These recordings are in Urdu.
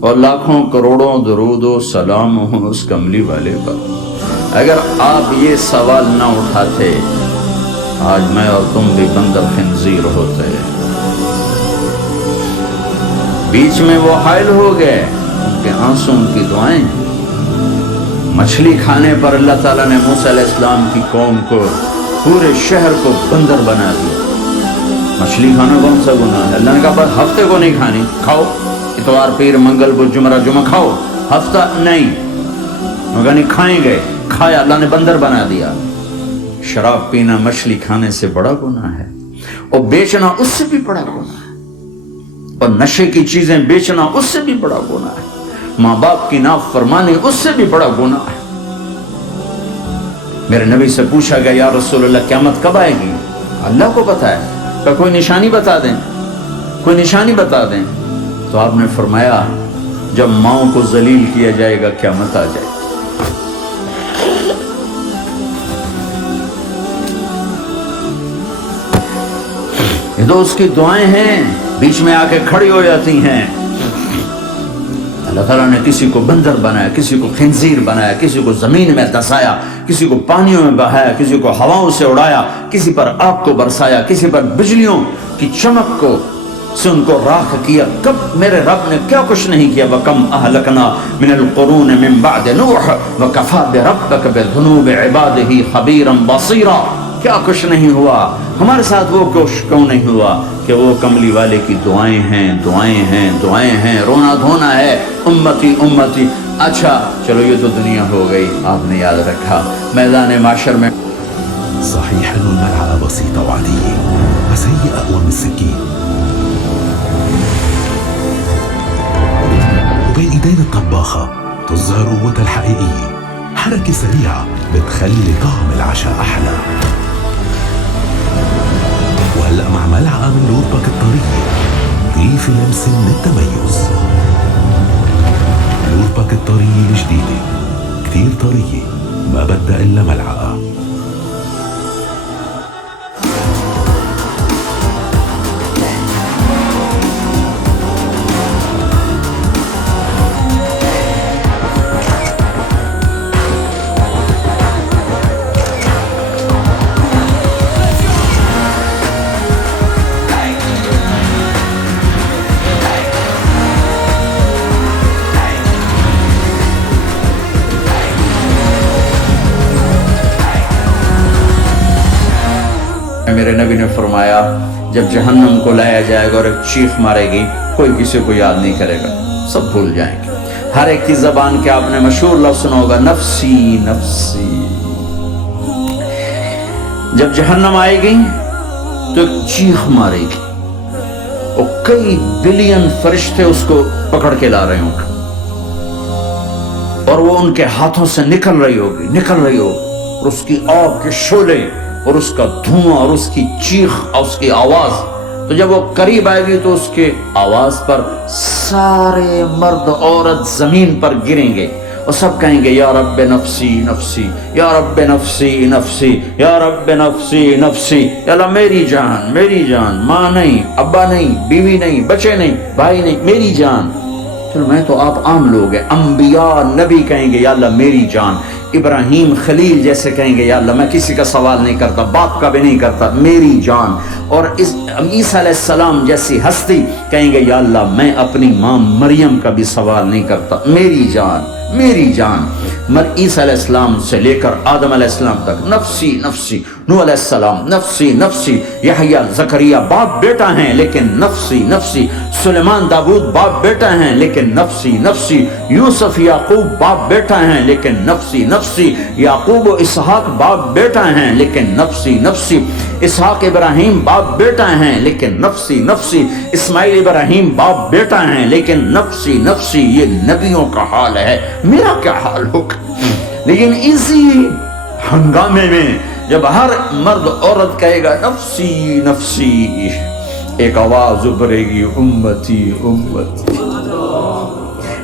اور لاکھوں کروڑوں درود و سلام ہوں اس کملی والے پر۔ اگر آپ یہ سوال نہ اٹھاتے آج میں اور تم بھی بندر خنزیر ہوتے۔ بیچ میں وہ حائل ہو گئے، ان کے آنسوں ان کی دعائیں۔ مچھلی کھانے پر اللہ تعالیٰ نے موسیٰ علیہ السلام کی قوم کو، پورے شہر کو بندر بنا دیا۔ مچھلی کھانا کون سا گناہ ہے؟ اللہ نے کہا بس ہفتے کو نہیں کھانی، کھاؤ اتوار پیر منگل بدھ جمعہ جمعہ کھاؤ، ہفتہ نہیں۔ مگر نہیں کھائیں گے، کھایا، اللہ نے بندر بنا دیا۔ شراب پینا مچھلی کھانے سے بڑا گناہ ہے، اور بیچنا اس سے بھی بڑا گناہ ہے، اور نشے کی چیزیں بیچنا اس سے بھی بڑا گناہ ہے، ماں باپ کی نافرمانی اس سے بھی بڑا گناہ ہے۔ میرے نبی سے پوچھا گیا یا رسول اللہ قیامت کب آئے گی؟ اللہ کو پتہ ہے، کہ کوئی نشانی بتا دیں، کوئی نشانی بتا دیں۔ تو آپ نے فرمایا جب ماؤں کو ذلیل کیا جائے گا قیامت آ جائے گی۔ یہ تو اس کی دعائیں ہیں، بیچ میں آ کے کھڑی ہو جاتی ہیں۔ اللہ تعالیٰ نے کسی کو بندر بنایا، کسی کو خنزیر بنایا، کسی کو زمین میں دسایا، کسی کو پانیوں میں بہایا، کسی کو ہواؤں سے اڑایا، کسی پر آگ کو برسایا، کسی پر بجلیوں کی چمک کو سے ان کو راکھ کیا۔ کب میرے رب نے کیا کچھ نہیں کیا؟ وَكَمْ أَهْلَكْنَا مِنَ الْقُرُونِ مِنْ بَعْدِ نُوحٍ وَكَفَى بِرَبِّكَ بِذُنُوبِ عِبَادِهِ خَبِيرًا بَصِيرًا۔ کیا کچھ نہیں ہوا ہمارے ساتھ، وہ کچھ کیوں نہیں ہوا کہ وہ کملی والے کی دعائیں ہیں، دعائیں ہیں، دعائیں ہیں، رونا دھونا ہے، امتی امتی۔ اچھا چلو یہ تو دنیا ہو گئی، آپ نے یاد رکھا میدان معاشر میں صحيح أن الملعب بسيط وعادي وسيء أقوى من السكين، وبين إيدين الطباخة تظهر قوتها الحقيقية. حركة سريعة بتخلي طعم العشاء أحلى. وهلأ مع ملعقة من لورباك الطرية ضيف لمسة من التميز. لورباك الطرية الجديدة كتير طرية، ما بدها إلا ملعقة. میرے نبی نے فرمایا جب جہنم کو لایا جائے گا اور ایک چیخ مارے گی، کوئی کسی کو یاد نہیں کرے گا، سب بھول جائیں گے۔ ہر ایک کی زبان کے آپ نے مشہور لفظ سنا ہوگا نفسی نفسی۔ جب جہنم آئے گی تو ایک چیخ مارے گی، اور کئی بلین فرشتے اس کو پکڑ کے لا رہے ہوں گے، اور وہ ان کے ہاتھوں سے نکل رہی ہوگی، اور اس کی آگ کے شعلے اور اس کا دھواں اور اس کی چیخ اور اس کی آواز۔ تو جب وہ قریب آئے گی تو اس کے آواز پر سارے مرد عورت زمین پر گریں گے، اور سب کہیں گے یا رب نفسی نفسی، یا رب نفسی نفسی، یا رب نفسی نفسی۔ یا اللہ میری جان، میری جان، ماں نہیں، ابا نہیں، بیوی نہیں، بچے نہیں، بھائی نہیں، میری جان۔ چلو میں تو آپ عام لوگ ہیں، انبیاء نبی کہیں گے یا اللہ میری جان، ابراہیم خلیل جیسے کہیں گے یا اللہ میں کسی کا سوال نہیں کرتا، باپ کا بھی نہیں کرتا، میری جان۔ اور عیسیٰ علیہ السلام جیسی ہستی کہیں گے یا اللہ میں اپنی ماں مریم کا بھی سوال نہیں کرتا، میری جان، میری جان۔ عیسیٰ علیہ السلام سے لے کر آدم علیہ السلام تک نفسی نفسی، نوح علیہ السلام نفسی نفسی، یحییٰ زکریا باپ بیٹا ہیں لیکن نفسی نفسی، سلیمان داؤد باپ بیٹا ہیں لیکن نفسی نفسی، یوسف یعقوب باپ بیٹا ہیں لیکن نفسی نفسی، یعقوب و اسحاق باپ بیٹا ہیں لیکن نفسی نفسی، اسحاق ابراہیم باپ بیٹا ہیں لیکن نفسی نفسی، اسماعیل ابراہیم باپ بیٹا ہیں لیکن نفسی نفسی۔ یہ نبیوں کا حال ہے، میرا کیا حال ہوگا؟ لیکن اسی ہنگامے میں جب ہر مرد عورت کہے گا نفسی نفسی، ایک آواز ابھرے گی امتی امتی،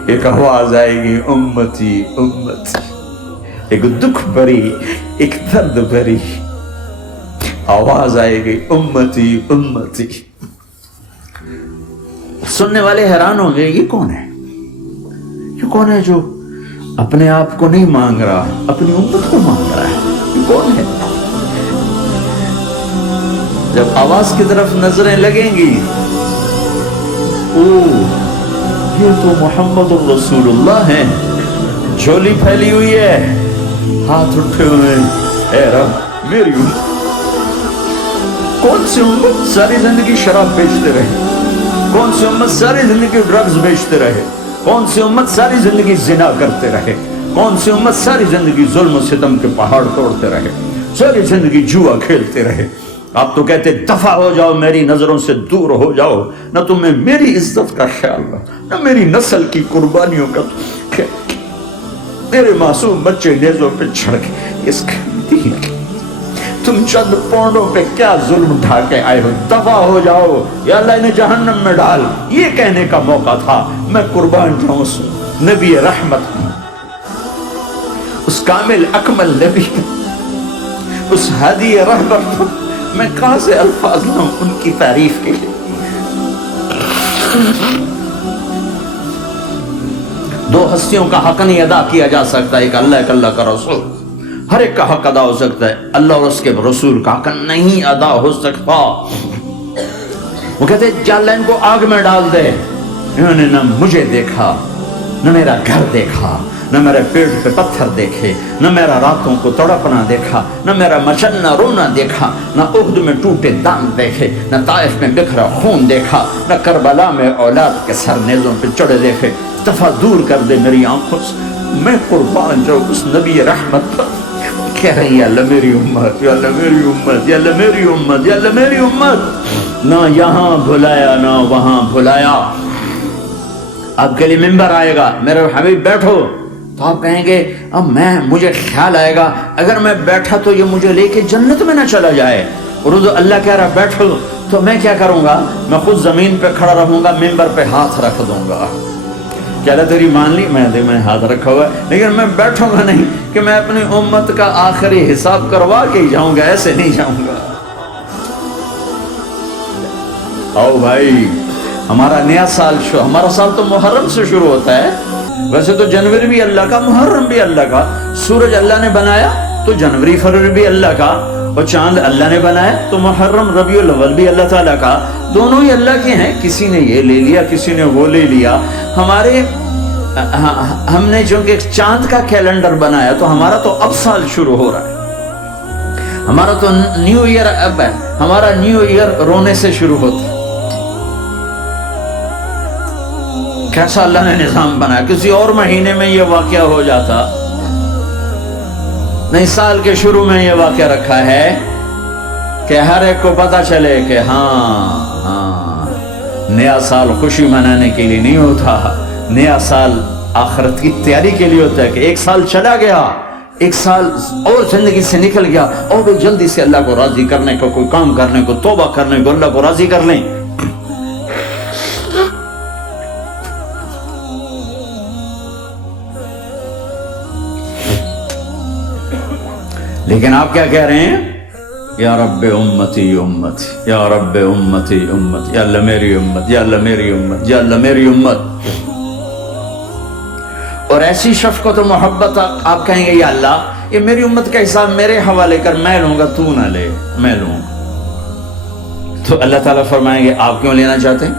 ایک آواز آئے گی امتی امتی، ایک دکھ بھری، ایک درد بھری آواز آئے گی امتی امتی۔ سننے والے حیران ہوں گے یہ کون ہے؟ یہ کون ہے جو اپنے آپ کو نہیں مانگ رہا, اپنی امت کو مانگ رہا ہے؟ یہ کون ہے؟ جب آواز کی طرف نظریں لگیں گی, یہ تو محمد الرسول اللہ ہیں, جھولی پھیلی ہوئی ہے, ہاتھ اٹھے ہوئے, اے رب میری امت. کون سی امت ساری زندگی شراب بیچتے رہے؟ کون سی امت ساری زندگی ڈرگز بیچتے رہے؟ کون سی امت ساری زندگی زنا کرتے رہے؟ کون سی امت ساری زندگی ظلم و ستم کے پہاڑ توڑتے رہے, ساری زندگی جوا کھیلتے رہے؟ آپ تو کہتے دفع ہو جاؤ, میری نظروں سے دور ہو جاؤ, نہ تمہیں میری عزت کا خیال رہا, نہ میری نسل کی قربانیوں کا خیال. میرے معصوم بچے نیزوں پہ چڑھ کے اس دین کی تم چند پونڈوں پہ کیا ظلم ڈھا کے آئے ہو؟ دفع ہو جاؤ, یا اللہ انہیں جہنم میں ڈال. یہ کہنے کا موقع تھا. میں قربان جاؤں اس نبی رحمت, اس کامل اکمل نبی, اس ہادی رہبر. میں کہاں سے الفاظ لاؤں ان کی تعریف کے لیے؟ دو ہستیوں کا حق نہیں ادا کیا جا سکتا, ایک اللہ, ایک اللہ کا رسول. ہر ایک کا حق ادا ہو سکتا ہے, اللہ اور اس کے رسول کا حق نہیں ادا ہو سکتا. وہ کہتے ہیں اللہ ان کو آگ میں ڈال دے. انہوں نے نہ مجھے دیکھا, نہ میرا گھر دیکھا, نہ میرے پیٹ پہ پتھر دیکھے, نہ میرا راتوں کو تڑپنا دیکھا, نہ میرا مچلنا رونا دیکھا, نہ احد میں ٹوٹے دانت دیکھے, نہ طائف میں بکھرا خون دیکھا, نہ کربلا میں اولاد کے سر نیزوں پہ چڑھے دیکھے. دفعہ دور کر دے میری آنکھوں سے. میں قربان جاؤں اس نبی رحمت پر. کہہ رہی ہے اللہ میری امت, یا اللہ میری امت, یا اللہ میری امت, یا اللہ میری امت. نہ یہاں بھلایا نہ وہاں بھلایا. آپ کے لیے ممبر آئے گا, میرے حبیب بیٹھو, تو آپ کہیں گے اب مجھے خیال آئے گا اگر میں بیٹھا تو یہ مجھے لے کے جنت میں نہ چلا جائے. اور اللہ کہہ رہا بیٹھو, تو میں کیا کروں گا؟ میں خود زمین پہ کھڑا رہوں گا, ممبر پہ ہاتھ رکھ دوں گا. کیا اللہ تیری مان لی؟ میں ہاتھ رکھا ہوا ہے, لیکن میں بیٹھوں گا نہیں کہ میں اپنی امت کا آخری حساب کروا کے ہی جاؤں گا, ایسے نہیں جاؤں گا. آؤ بھائی, ہمارا نیا سال ہمارا سال تو محرم سے شروع ہوتا ہے. ویسے تو جنوری بھی اللہ کا, محرم بھی اللہ کا. سورج اللہ نے بنایا تو جنوری فروری بھی اللہ کا, اور چاند اللہ نے بنایا تو محرم ربیع الاول بھی اللہ تعالیٰ کا. دونوں ہی اللہ کے ہیں. کسی نے یہ لے لیا, کسی نے وہ لے لیا. ہم نے چونکہ چاند کا کیلنڈر بنایا تو ہمارا تو اب سال شروع ہو رہا ہے. ہمارا تو نیو ایئر اب ہے. ہمارا نیو ایئر رونے سے شروع ہوتا ہے. کیسا اللہ نے نظام بنایا. کسی اور مہینے میں یہ واقعہ ہو جاتا نہیں, سال کے شروع میں یہ واقعہ رکھا ہے کہ ہر ایک کو پتا چلے کہ ہاں نیا سال خوشی منانے کے لیے نہیں ہوتا, نیا سال آخرت کی تیاری کے لیے ہوتا ہے. کہ ایک سال چلا گیا, ایک سال اور زندگی سے نکل گیا, اور بھی جلدی سے اللہ کو راضی کرنے کو, کوئی کام کرنے کو, توبہ کرنے کو, اللہ کو راضی کر لیں. لیکن آپ کیا کہہ رہے ہیں؟ یا رب امتی امت, یا رب امتی امت, یا اللہ میری امت, یا اللہ میری امت, یا اللہ میری امت. اور ایسی شفقت و محبت آپ کہیں گے یا اللہ یہ میری امت کا حساب میرے حوالے کر, میں لوں گا, تو نہ لے, میں لوں. تو اللہ تعالیٰ فرمائیں گے آپ کیوں لینا چاہتے ہیں؟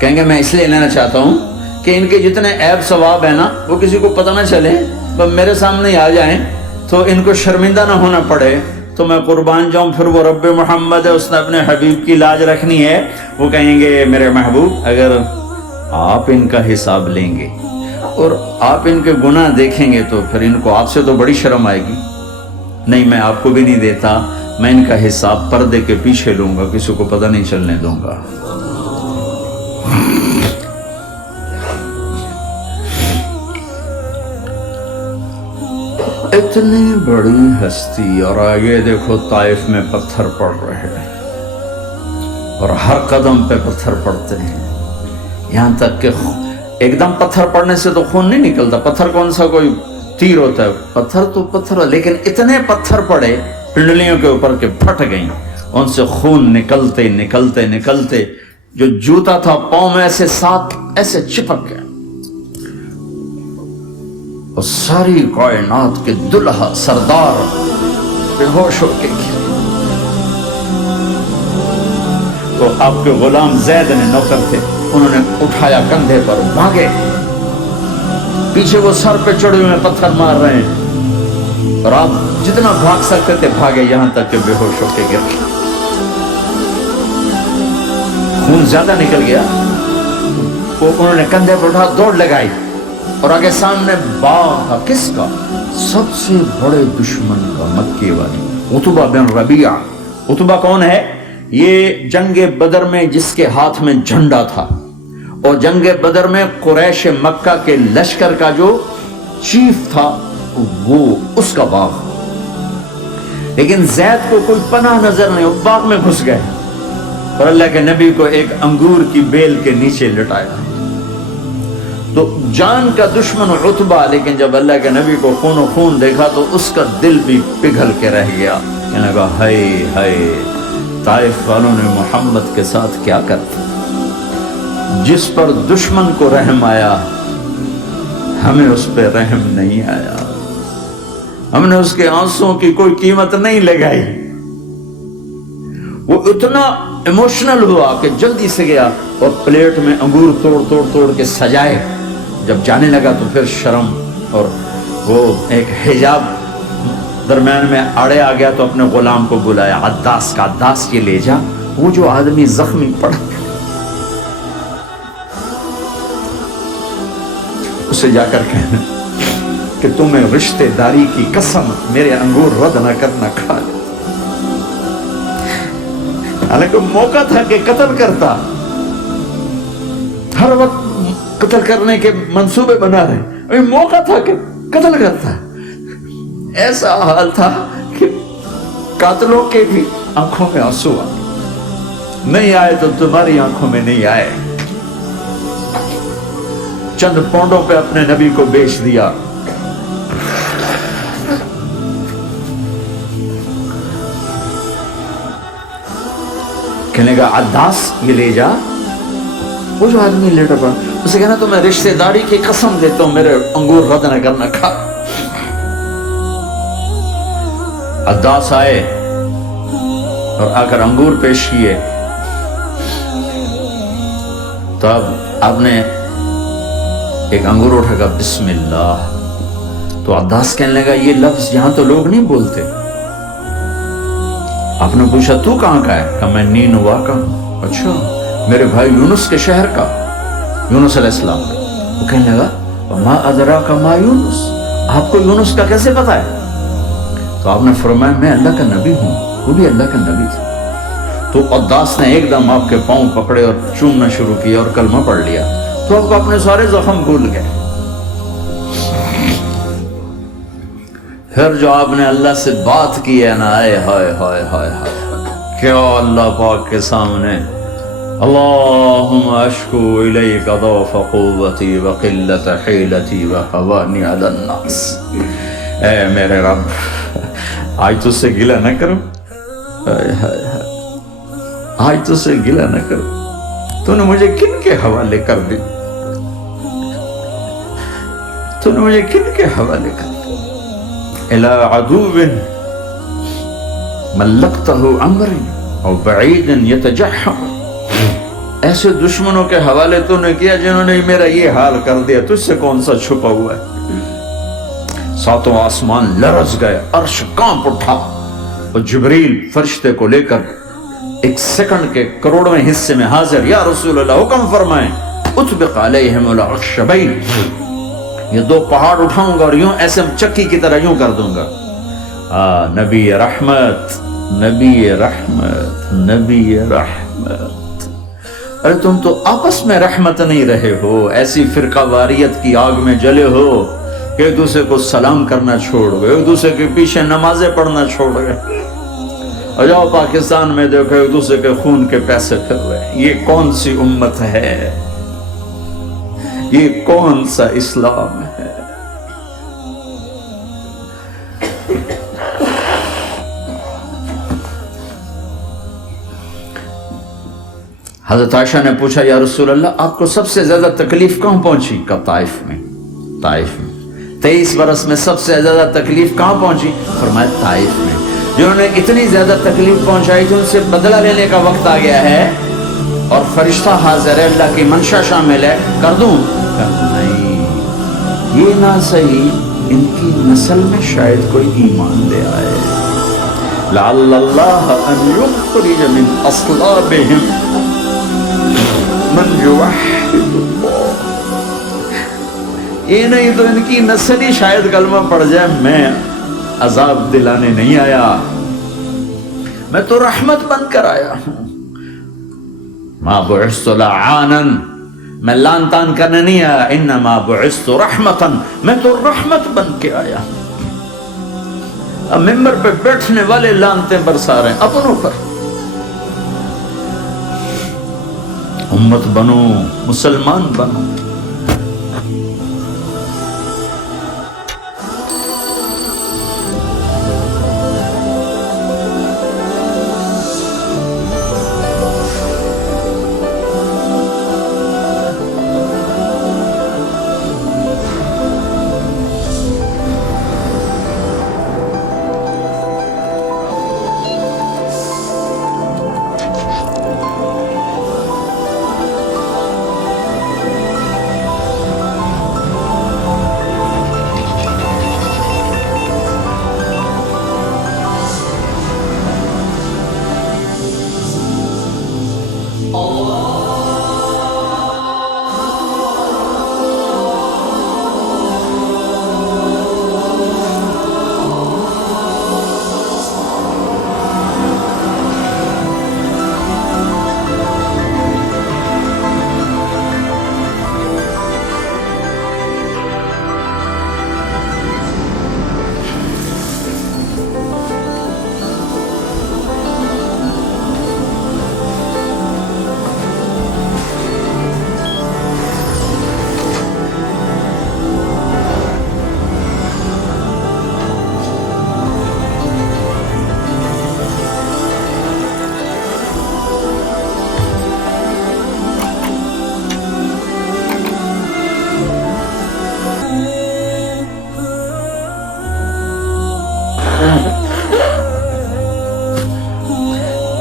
کہیں گے میں اس لیے لینا چاہتا ہوں کہ ان کے جتنے عیب ثواب ہیں نا وہ کسی کو پتہ نہ چلے, وہ میرے سامنے ہی آ جائیں تو ان کو شرمندہ نہ ہونا پڑے. تو میں قربان جاؤں. پھر وہ رب محمد ہے, اس نے اپنے حبیب کی لاج رکھنی ہے. وہ کہیں گے میرے محبوب اگر آپ ان کا حساب لیں گے اور آپ ان کے گناہ دیکھیں گے تو پھر ان کو آپ سے تو بڑی شرم آئے گی. نہیں, میں آپ کو بھی نہیں دیتا, میں ان کا حساب پردے کے پیچھے لوں گا, کسی کو پتہ نہیں چلنے دوں گا. اتنی بڑی ہستی, اور آگے دیکھو طائف میں پتھر پڑ رہے ہیں, اور ہر قدم پہ پتھر پڑتے ہیں. یہاں تک کہ ایک دم پتھر پڑنے سے تو خون نہیں نکلتا. پتھر کون سا کوئی تیر ہوتا ہے؟ پتھر تو پتھر, لیکن اتنے پتھر پڑے پنڈلیوں کے اوپر کے پھٹ گئیں, ان سے خون نکلتے نکلتے نکلتے جو جوتا تھا پاؤں میں ایسے ساتھ ایسے چپک گیا. اور ساری کائنات کے دلہا سردار بے ہوش ہو کے گرے. تو آپ کے غلام زید نے نوکر تھے، انہوں نے اٹھایا کندھے پر، بھاگے. پیچھے وہ سر پہ چڑھے ہوئے پتھر مار رہے ہیں، اور آپ جتنا بھاگ سکتے تھے بھاگے، یہاں تک کہ بے ہوش ہو کے گر گئے. خون زیادہ نکل گیا. وہ انہوں نے کندھے پر اٹھا، دوڑ لگائی، اور آگے سامنے باغ تھا. کس کا؟ سب سے بڑے دشمن کا، مکے والی عتبہ بن ربیعہ. عتبہ کون ہے؟ یہ جنگ بدر میں جس کے ہاتھ میں جھنڈا تھا، اور جنگ بدر میں قریش مکہ کے لشکر کا جو چیف تھا وہ اس کا باغ. لیکن زید کو کوئی پناہ نظر نہیں، وہ باغ میں گھس گئے اور اللہ کے نبی کو ایک انگور کی بیل کے نیچے لٹایا. تو جان کا دشمن عتبہ، لیکن جب اللہ کے نبی کو خون و خون دیکھا تو اس کا دل بھی پگھل کے رہ گیا. کہنے لگا ہائے ہائے، طائف والوں نے محمد کے ساتھ کیا کرتا. جس پر دشمن کو رحم آیا ہمیں اس پہ رحم نہیں آیا. ہم نے اس کے آنسوں کی کوئی قیمت نہیں لگائی. وہ اتنا ایموشنل ہوا کہ جلدی سے گیا اور پلیٹ میں انگور توڑ کے سجائے. جب جانے لگا تو پھر شرم اور وہ ایک حجاب درمیان میں آڑے آ گیا، تو اپنے غلام کو بلایا، عداس کا. عداس یہ لے جا وہ جو آدمی زخمی پڑا، اسے جا کر کہنا کہ تمہیں رشتے داری کی قسم میرے انگور رد نہ کرنا، کھا لے. حالانکہ موقع تھا کہ قتل کرتا، ہر وقت قتل کرنے کے منصوبے بنا رہے، ابھی موقع تھا کہ قتل کرتا. ایسا حال تھا کہ قاتلوں کے بھی آنکھوں میں آنسو آئے. نہیں آئے تو تمہاری آنکھوں میں نہیں آئے. چند پونڈوں پہ اپنے نبی کو بیچ دیا. کہنے کا عداس یہ لے جا. وہ جو آدمی لیٹا پڑا، اسے کہنا تو میں رشتہ داری کی قسم دیتا ہوں میرے انگور رد نہ کرنا، کھا. عداس آئے اور آ کر انگور پیش کیے. تو اب آپ نے ایک انگور اٹھا کر بسم اللہ. تو عداس کہنے لگا یہ لفظ یہاں تو لوگ نہیں بولتے. آپ نے پوچھا تو کہاں کا ہے؟ کہا میں نینوا کا. اچھا، میرے بھائی یونس کے شہر کا، یونس علیہ السلام. وہ کہنے لگا ما ادراک ما یونس، آپ کو یونس کا کیسے پتا ہے؟ تو آپ نے فرمایا میں اللہ کا نبی ہوں، وہ بھی اللہ کا نبی تھا. تو عداس نے ایک دم آپ کے پاؤں پکڑے اور چومنا شروع کیا اور کلمہ پڑھ لیا. تو آپ اپنے سارے زخم بھول گئے. پھر جو آپ نے اللہ سے بات کی ہے نا، آئے ہائے ہائے ہائے ہائے، کیا اللہ پاک کے سامنے اللہم اشکو الیک ضعف قوتی وقلت حیلتی وحوانی علی الناس. اے میرے رب، آج تجھ سے گلہ نہ کروں، آج تجھ سے گلہ نہ کروں. تو نے مجھے کن کے حوالے کر دی؟ تو نے مجھے کن کے حوالے کر دی؟ الى عدو ملکتہ امری او بعید یتجحم. ایسے دشمنوں کے حوالے تو نے کیا جنہوں نے میرا یہ حال کر دیا. تجھ سے کون سا چھپا ہوا ہے؟ ساتوں آسمان لرز گئے، عرش کانپ اٹھا، اور جبریل فرشتے کو لے کر ایک سیکنڈ کے کروڑویں حصے میں حاضر. یا رسول اللہ حکم فرمائیں اطبق علیہم العشبین، یہ دو پہاڑ اٹھاؤں گا اور یوں ایسے چکی کی طرح یوں کر دوں گا. نبی رحمت، نبی رحمت، نبی رحمت. ارے تم تو آپس میں رحمت نہیں رہے ہو، ایسی فرقہ واریت کی آگ میں جلے ہو کہ ایک دوسرے کو سلام کرنا چھوڑ گئے، ایک دوسرے کے پیچھے نمازیں پڑھنا چھوڑ گئے. اور جاؤ پاکستان میں دیکھو ایک دوسرے کے خون کے پیسے پھر رہے. یہ کون سی امت ہے؟ یہ کون سا اسلام ہے؟ حضرت عائشہ نے پوچھا یا رسول اللہ آپ کو سب سے زیادہ تکلیف کہاں پہنچی؟ کہ طائف میں. طائف میں. 23 برس میں سب سے زیادہ تکلیف کہاں پہنچی؟ فرمایا طائف میں. جنہوں نے اتنی زیادہ تکلیف پہنچائی تھی ان سے بدلہ لینے کا وقت آ گیا ہے اور فرشتہ حاضر ہے, اللہ کی منشا شامل ہے, کر دوں؟ نہیں, یہ نہ صحیح, ان کی نسل میں شاید کوئی ایمان لے آئے. لعل اللہ ان یخرج من اصلابہم من یوحد اللہ. یہ نہیں تو ان کی نسل ہی شاید کلمہ پڑ جائے. میں عذاب دلانے نہیں آیا, میں تو رحمت بن کر آیا ہوں. ما بعثت لعانا, میں لان تان کرنے نہیں آیا. انما بعثت رحمتا, میں تو رحمت بن کے آیا. اب ممبر پہ بیٹھنے والے لانتے برسا رہے ہیں اپنوں پر. امت بنو, مسلمان بنو.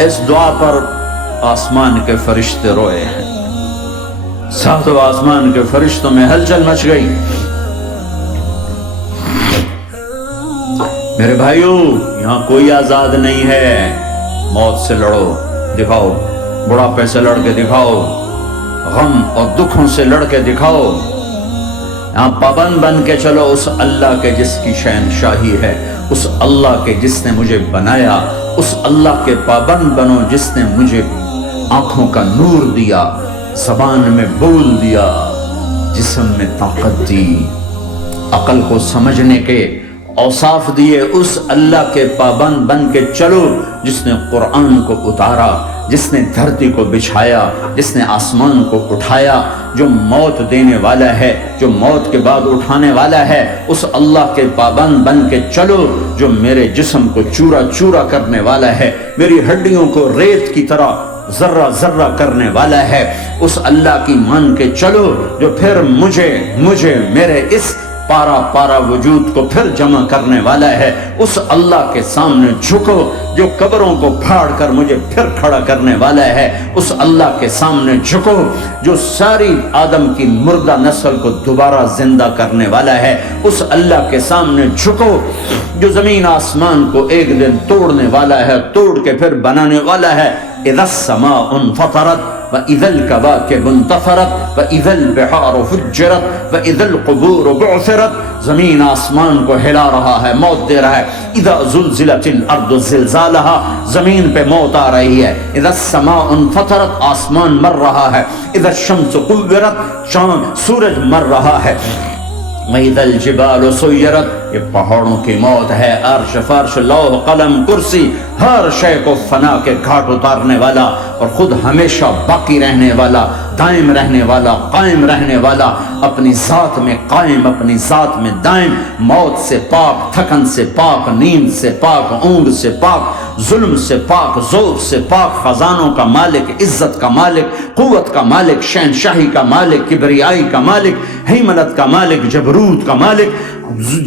اس دعا پر آسمان کے فرشتے روئے ہیں. ساتوں آسمان کے فرشتوں میں ہلچل مچ گئی. میرے بھائیوں, یہاں کوئی آزاد نہیں ہے. موت سے لڑو, دکھاؤ. بڑھاپے سے لڑ کے دکھاؤ. غم اور دکھوں سے لڑ کے دکھاؤ. یہاں پابند بن کے چلو اس اللہ کے جس کی شہنشاہی ہے, اس اللہ کے جس نے مجھے بنایا, اس اللہ کے پابند بنو جس نے مجھے آنکھوں کا نور دیا, زبان میں بول دیا, جسم میں طاقت دی, عقل کو سمجھنے کے اوصاف دیے. اس اللہ کے پابند بن کے چلو جس نے قرآن کو اتارا, جس نے دھرتی کو بچھایا, جس نے آسمان کو اٹھایا, جو موت دینے والا ہے, جو موت کے بعد اٹھانے والا ہے. اس اللہ کے پابند بن کے چلو جو میرے جسم کو چورا چورا کرنے والا ہے, میری ہڈیوں کو ریت کی طرح ذرہ ذرہ کرنے والا ہے. اس اللہ کی مان کے چلو جو پھر مجھے میرے اس پارا پارا وجود کو پھر جمع کرنے والا ہے. اس اللہ کے سامنے جھکو جو قبروں کو پھاڑ کر مجھے پھر کھڑا کرنے والا ہے. اس اللہ کے سامنے جھکو جو ساری آدم کی مردہ نسل کو دوبارہ زندہ کرنے والا ہے. اس اللہ کے سامنے جھکو جو زمین آسمان کو ایک دن توڑنے والا ہے, توڑ کے پھر بنانے والا ہے. اذا السماء انفطرت وَإِذَا الْكَوَاكِبُ انْتَثَرَتْ وَإِذَا الْبِحَارُ فُجِّرَتْ وَإِذَا الْقُبُورُ بُعْثِرَتْ. زمین آسمان کو ہلا رہا ہے, موت دے رہا ہے. اذا زلزلت الارض زلزالها, زمین پہ موت آ رہی ہے. اذا السماء انفطرت, آسمان مر رہا ہے. اذا الشمس كُوِّرَتْ, سورج مر رہا ہے. وَإِذَا الْجِبَالُ سُيِّرَتْ, یہ پہاڑوں کی موت ہے. عرش فرش لوح قلم کرسی ہر شے کو فنا کے گھاٹ اتارنے والا اور خود ہمیشہ باقی رہنے والا, دائم رہنے والا, قائم رہنے والا, اپنی ذات میں قائم, اپنی ذات میں دائم, موت سے پاک, تھکن سے پاک, نیند سے پاک, اونگ سے پاک, ظلم سے پاک, ذوق سے پاک, خزانوں کا مالک, عزت کا مالک, قوت کا مالک, شہنشاہی کا مالک, کبریائی کا مالک, ہیمنت کا مالک, جبروت کا مالک,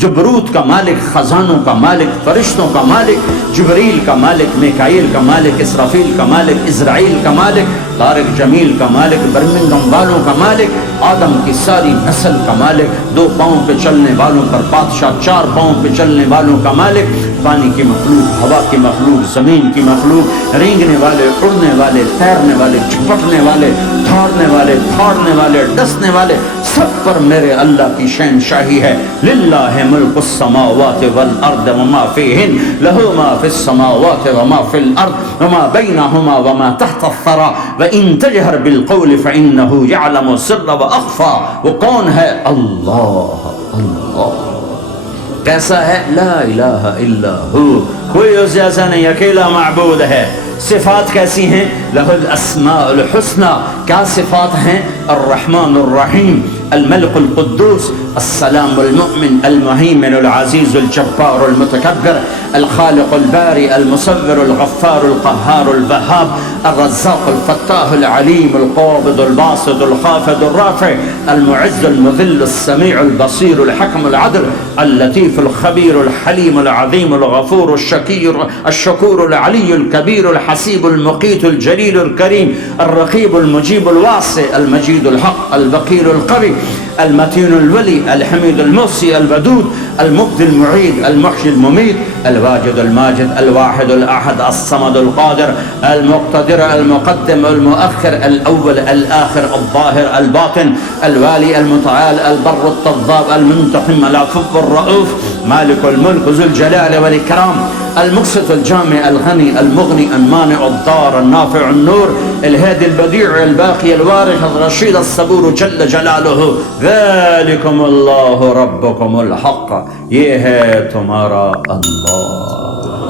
جبروت کا مالک، خزانوں کا مالک، فرشتوں کا مالک، جبریل کا مالک، میکائیل کا مالک، اسرافیل کا مالک، اسرائیل کا مالک، طارق جمیل کا مالک، برمنگھم والوں کا مالک، آدم کی ساری نسل کا مالک، 2 پاؤں پہ چلنے والوں پر بادشاہ، 4 پاؤں پہ چلنے والوں کا مالک، پانی کی مخلوق، ہوا کی مخلوق، زمین کی مخلوق، رینگنے والے، اڑنے والے، تیرنے والے، جھپٹنے والے، دھاڑنے والے، پھاڑنے والے، ڈسنے والے، سب پر میرے اللہ کی شہنشاہی ہے۔ للہ ملک السماوات والارض وما فیہن، لہ ما فی السماوات وما فی الارض وما بینہما وما تحت الثری وان تجہر بالقول فانہ یعلم السر واخفی۔ وہ کون ہے؟ اللہ، اللہ کیسا ہے؟ لا الہ الا ہو، کوئی اس جیسا نہیں، اکیلا معبود ہے۔ صفات کیسی ہیں؟ لہ الاسماء الحسنى، کیا صفات ہیں؟ الرحمن الرحیم، الملک القدوس، السلام المؤمن، المہیمن العزیز الجبار المتکبر، الخالق الباری المصور الغفار القہار الوہاب، الرزاق الفتاح العلیم القابض الباسط الخافض الرافع، المعز المذل السمیع البصیر الحکم العدل، اللطیف الخبیر الحلیم العظیم الغفور الشکور العلی الکبیر الحسیب المقیت الجلیل الکریم، الرقیب المجیب الواسع، المجید الحق، الوکیل القوی، المتین الولی، الحمید المحصی، الودود، المبدی المعید، المحیی الممیت، الواجد الماجد، الواحد الاحد، الصمد القادر، المقتدر، المقدم، المؤخر، الاول، الاخر، الظاهر، الباطن، الوالي، المتعال، البر التواب، المنتقم، العفو الرؤوف، مالك الملك ذو الجلال والاكرام، المقسط الجامع الغني المغني المانع الضار النافع النور، الهادي البديع الباقي الوارث الرشيد الصبور جل جلاله، ذلكم الله ربكم الحق، یہ ہے تمہارا اللہ۔